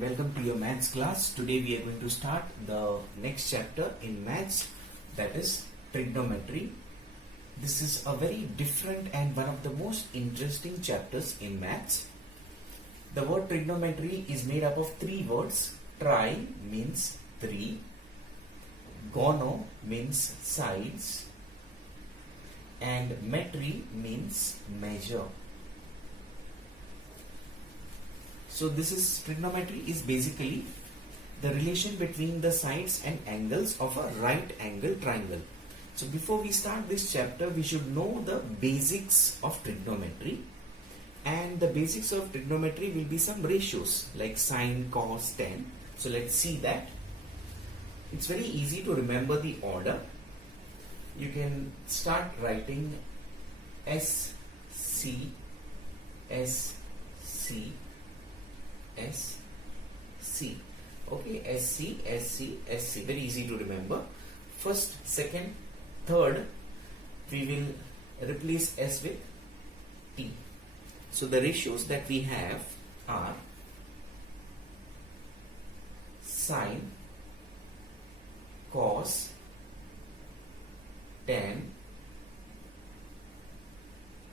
and welcome to your maths class. Today we are going to start the next chapter in maths, that is trigonometry. This is a very different and one of the most interesting chapters in maths. The word trigonometry is made up of three words. Tri means three, gono means sides, and metry means measure. So this is trigonometry is basically the relation between the sides and angles of a right angle triangle. So before we start this chapter, we should know the basics of trigonometry, and the basics of trigonometry will be some ratios like sine, cos, tan. So let's see that. It's very easy to remember the order. You can start writing S, C, S, C, S, C. Okay, S, C, S, C, S, C. Very easy to remember. First, second, third, we will replace S with T. So the ratios that we have are sine, cos, tan,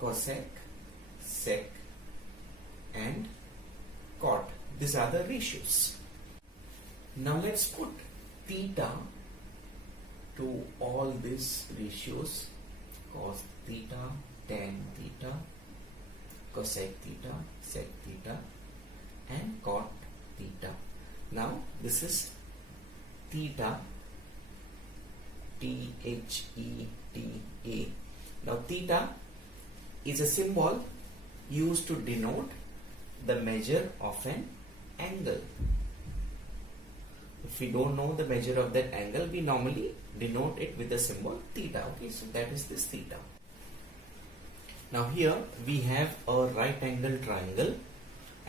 cosec, sec, and cot. These are the ratios. Now let's put theta to all these ratios: cos theta, tan theta, cosec theta, sec theta, and cot theta. Now this is theta, T-H-E-T-A. Now theta is a symbol used to denote the measure of an angle. If we don't know the measure of that angle, we normally denote it with the symbol theta. Okay, so that is this theta. Now here we have a right angle triangle,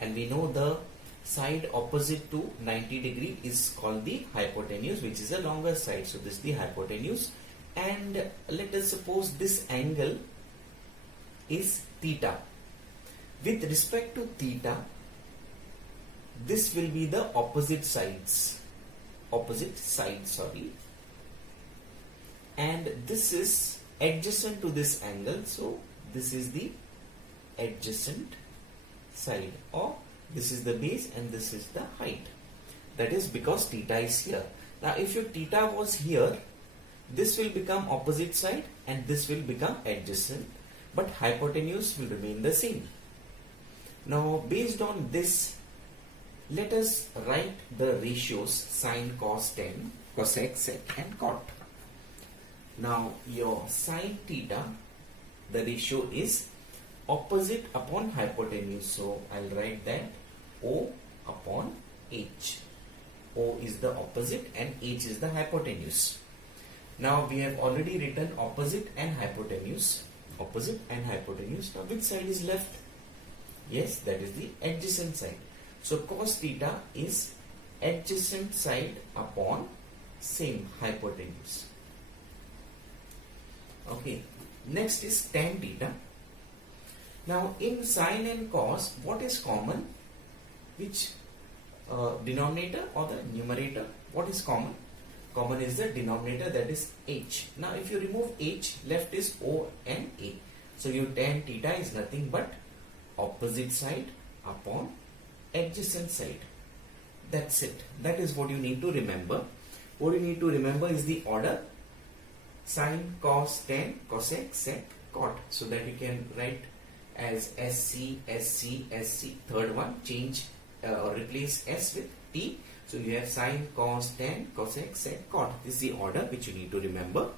and we know the side opposite to 90 degree is called the hypotenuse, which is the longer side. So this is the hypotenuse, and let us suppose this angle is theta. With respect to theta, this will be the opposite side, and this is adjacent to this angle. So this is the adjacent side, or this is the base and this is the height. That is because theta is here. Now if your theta was here, this will become opposite side and this will become adjacent, but hypotenuse will remain the same. Now based on this, let us write the ratios sine, cos, tan, cosec, sec, and cot. Now your sine theta, the ratio is opposite upon hypotenuse. So I'll write that O upon H. O is the opposite and H is the hypotenuse. Now we have already written opposite and hypotenuse. Opposite and hypotenuse. Now which side is left? Yes, that is the adjacent side. So cos theta is adjacent side upon same hypotenuse. Okay, next is tan theta. Now in sine and cos, what is common? Which denominator or the numerator? What is common? Common is the denominator, that is H. Now if you remove H, left is O and A. So your tan theta is nothing but opposite side upon adjacent side. That's it. That is what you need to remember. What you need to remember is the order: sine, cos, tan, cosec, sec, cot. So that you can write as SC, SC, SC. Third one, change or replace S with T. So you have sine, cos, tan, cosec, sec, cot. This is the order which you need to remember.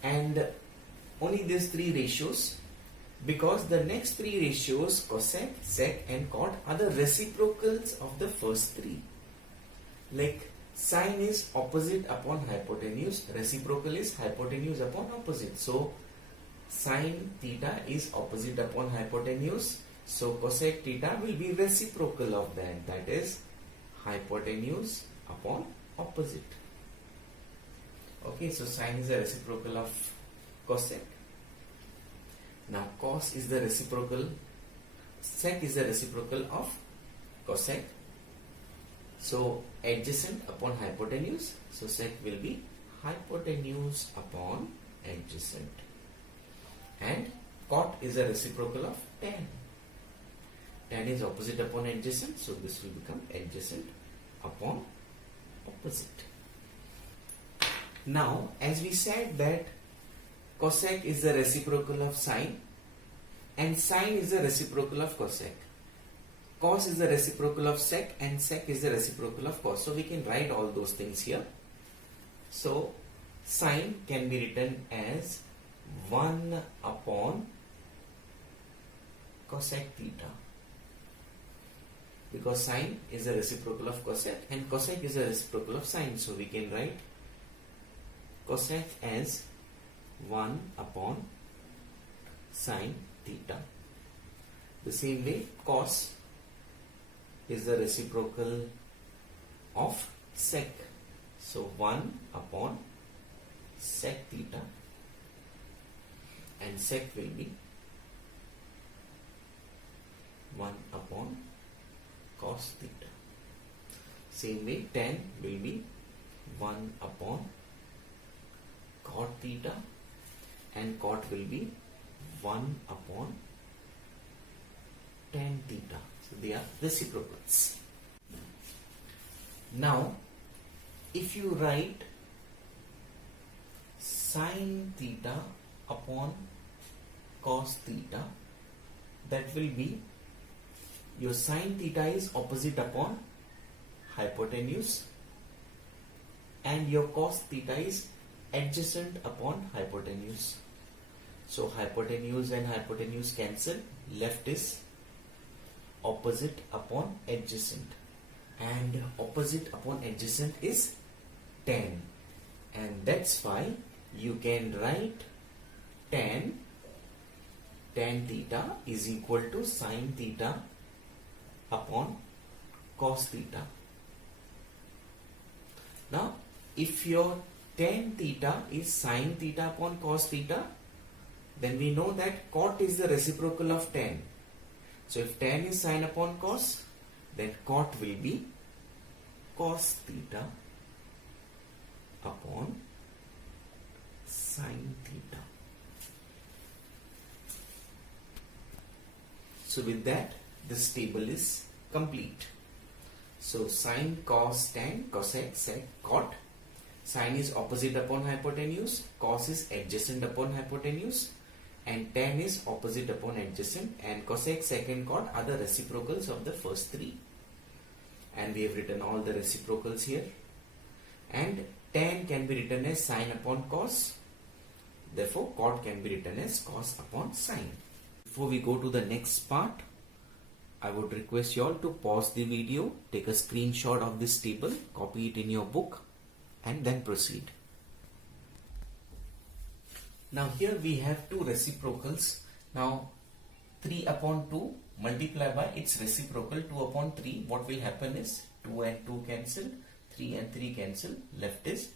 And only these three ratios, because the next three ratios, cosec, sec, and cot, are the reciprocals of the first three. Like sine is opposite upon hypotenuse, reciprocal is hypotenuse upon opposite. So sine theta is opposite upon hypotenuse, so cosec theta will be reciprocal of that, that is hypotenuse upon opposite. Okay, so sine is a reciprocal of cosec. Now cos is the reciprocal, sec is the reciprocal of cosec, So adjacent upon hypotenuse, so sec will be hypotenuse upon adjacent. And cot is a reciprocal of tan. Tan is opposite upon adjacent, so this will become adjacent upon opposite. Now, as we said that cosec is the reciprocal of sine and sine is the reciprocal of cosec. Cos is the reciprocal of sec and sec is the reciprocal of cos. So we can write all those things here. So sine can be written as 1 upon cosec theta, because sine is the reciprocal of cosec and cosec is the reciprocal of sine. So we can write cosec as 1 upon sine theta. The same way cos is the reciprocal of sec. So 1 upon sec theta, and sec will be 1 upon cos theta. Same way tan will be 1 upon cot theta, and cot will be 1 upon tan theta. So they are reciprocals. Now if you write sin theta upon cos theta, that will be, your sin theta is opposite upon hypotenuse and your cos theta is adjacent upon hypotenuse. So hypotenuse and hypotenuse cancel, left is opposite upon adjacent, and opposite upon adjacent is tan, and that's why you can write tan theta is equal to sin theta upon cos theta. Now if your tan theta is sin theta upon cos theta, then we know that cot is the reciprocal of tan. So if tan is sin upon cos, then cot will be cos theta upon sin theta. So with that, this table is complete. So sin, cos, tan, cosec, sec, cot. Sin is opposite upon hypotenuse, cos is adjacent upon hypotenuse, and tan is opposite upon adjacent, and cosec, sec and cot are the reciprocals of the first three. And we have written all the reciprocals here. And tan can be written as sin upon cos. Therefore, cot can be written as cos upon sin. Before we go to the next part, I would request you all to pause the video, take a screenshot of this table, copy it in your book, and then proceed. Now here we have two reciprocals. Now 3 upon 2 multiply by its reciprocal 2 upon 3. What will happen is 2 and 2 cancel, 3 and 3 cancel, left is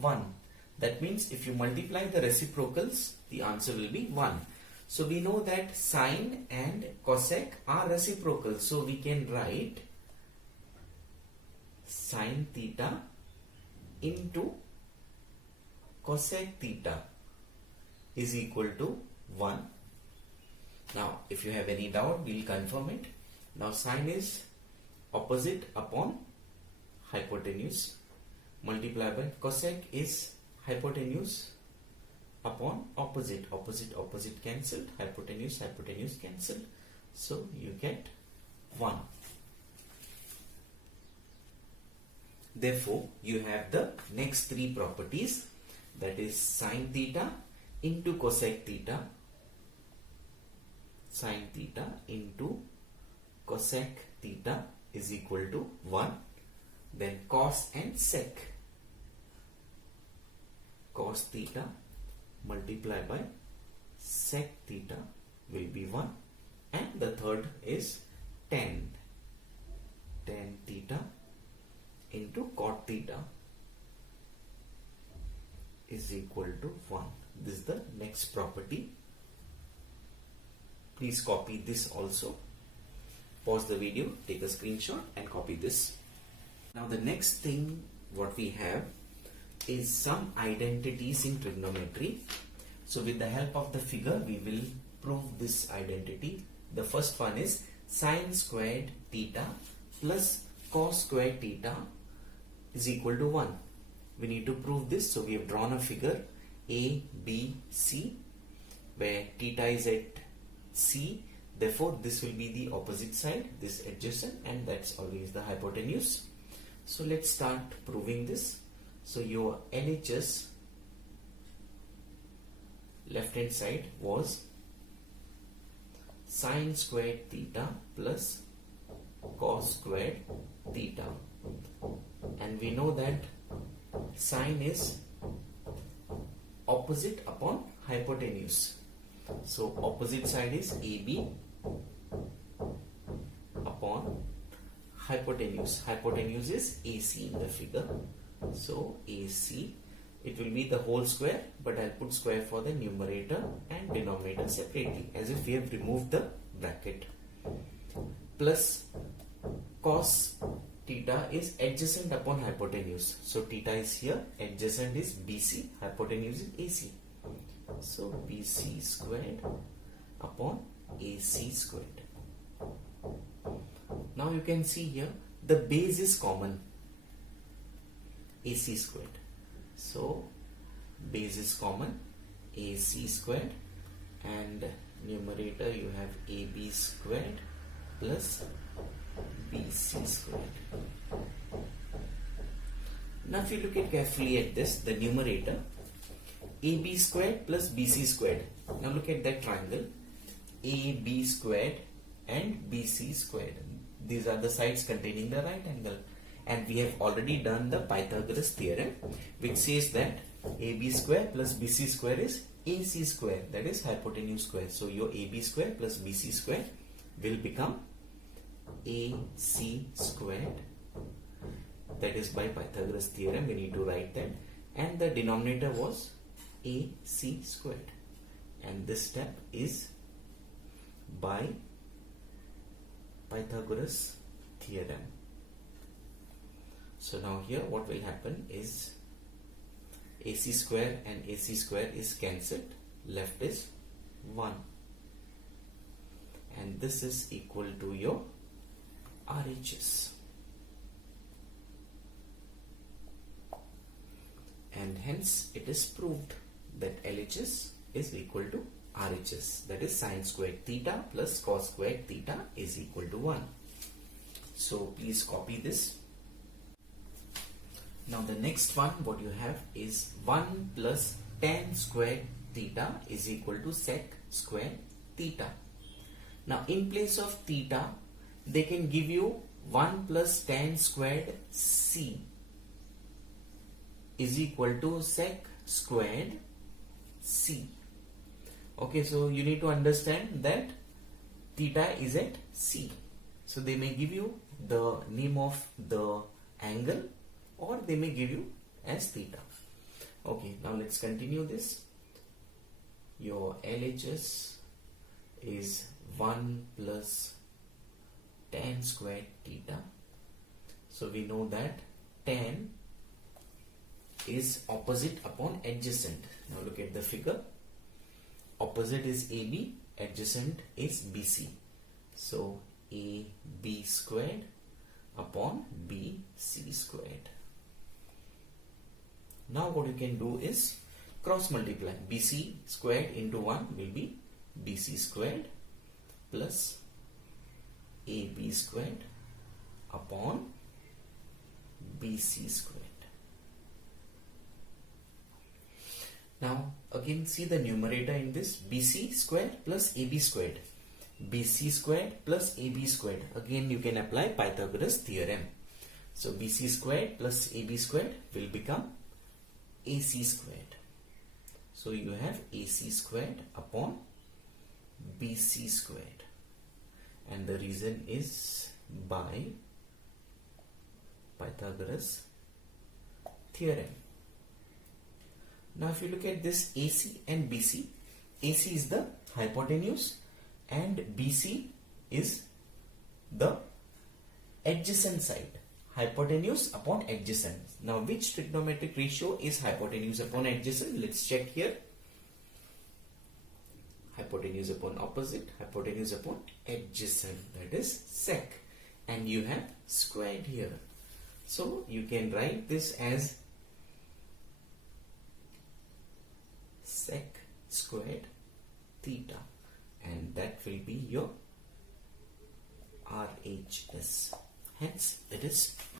1. That means if you multiply the reciprocals, the answer will be 1. So we know that sine and cosec are reciprocal. So we can write sine theta into cosec theta is equal to 1. Now if you have any doubt, we will confirm it. Now sine is opposite upon hypotenuse, multiply by cosec is hypotenuse upon opposite, opposite cancelled, hypotenuse cancelled, so you get 1. Therefore you have the next three properties, that is sin theta into cosec theta, sin theta into cosec theta is equal to 1. Then cos and sec, cos theta multiply by sec theta will be 1, and the third is tan theta into cot theta is equal to 1. This is the next property. Please copy this also. Pause the video, take a screenshot and copy this. Now the next thing what we have is some identities in trigonometry. So with the help of the figure we will prove this identity. The first one is sine squared theta plus cos squared theta is equal to 1. We need to prove this, so we have drawn a figure A, B, C where theta is at C. Therefore this will be the opposite side, this adjacent, and that's always the hypotenuse. So let's start proving this. So your LHS left hand side was sine squared theta plus cos squared theta, and we know that sine is opposite upon hypotenuse. So opposite side is AB upon hypotenuse. Hypotenuse is AC in the figure. So AC, it will be the whole square, but I'll put square for the numerator and denominator separately, as if we have removed the bracket. Plus cos theta is adjacent upon hypotenuse. So theta is here, adjacent is BC, hypotenuse is AC. So BC squared upon AC squared. Now you can see here the base is common, AC squared. So base is common, AC squared, and numerator you have AB squared plus BC squared. Now if you look at carefully at this, the numerator AB squared plus BC squared. Now look at that triangle, AB squared and BC squared. These are the sides containing the right angle, and we have already done the Pythagoras theorem, which says that AB square plus BC square is AC square, that is hypotenuse square. So your AB square plus BC square will become AC squared. That is by Pythagoras theorem, we need to write that, and the denominator was AC squared, and this step is by Pythagoras theorem. So now here what will happen is AC square and AC square is cancelled, left is 1, and this is equal to your RHS, and hence it is proved that LHS is equal to RHS, that is sine squared theta plus cos squared theta is equal to 1. So please copy this. Now the next one what you have is 1 plus tan squared theta is equal to sec squared theta. Now in place of theta they can give you 1 plus tan squared C is equal to sec squared C. Okay, so you need to understand that theta is at C. So they may give you the name of the angle, or they may give you as theta. Okay, now let's continue this. Your LHS is 1 plus tan squared theta. So we know that tan is opposite upon adjacent. Now look at the figure. Opposite is AB, adjacent is BC. So AB squared upon BC squared. Now what you can do is cross multiply. BC squared into 1 will be BC squared plus AB squared upon BC squared. Now again see the numerator in this, BC squared plus AB squared. BC squared plus AB squared. Again you can apply Pythagoras theorem. So BC squared plus AB squared will become AC squared. So you have AC squared upon BC squared, and the reason is by Pythagoras theorem. Now if you look at this AC and BC, AC is the hypotenuse and BC is the adjacent side. hypotenuse upon adjacent. Now which trigonometric ratio is hypotenuse upon adjacent? Let's check here. Hypotenuse upon opposite, hypotenuse upon adjacent, that is sec, and you have squared here. So you can write this as sec squared theta, and that will be your RHS. Hence it is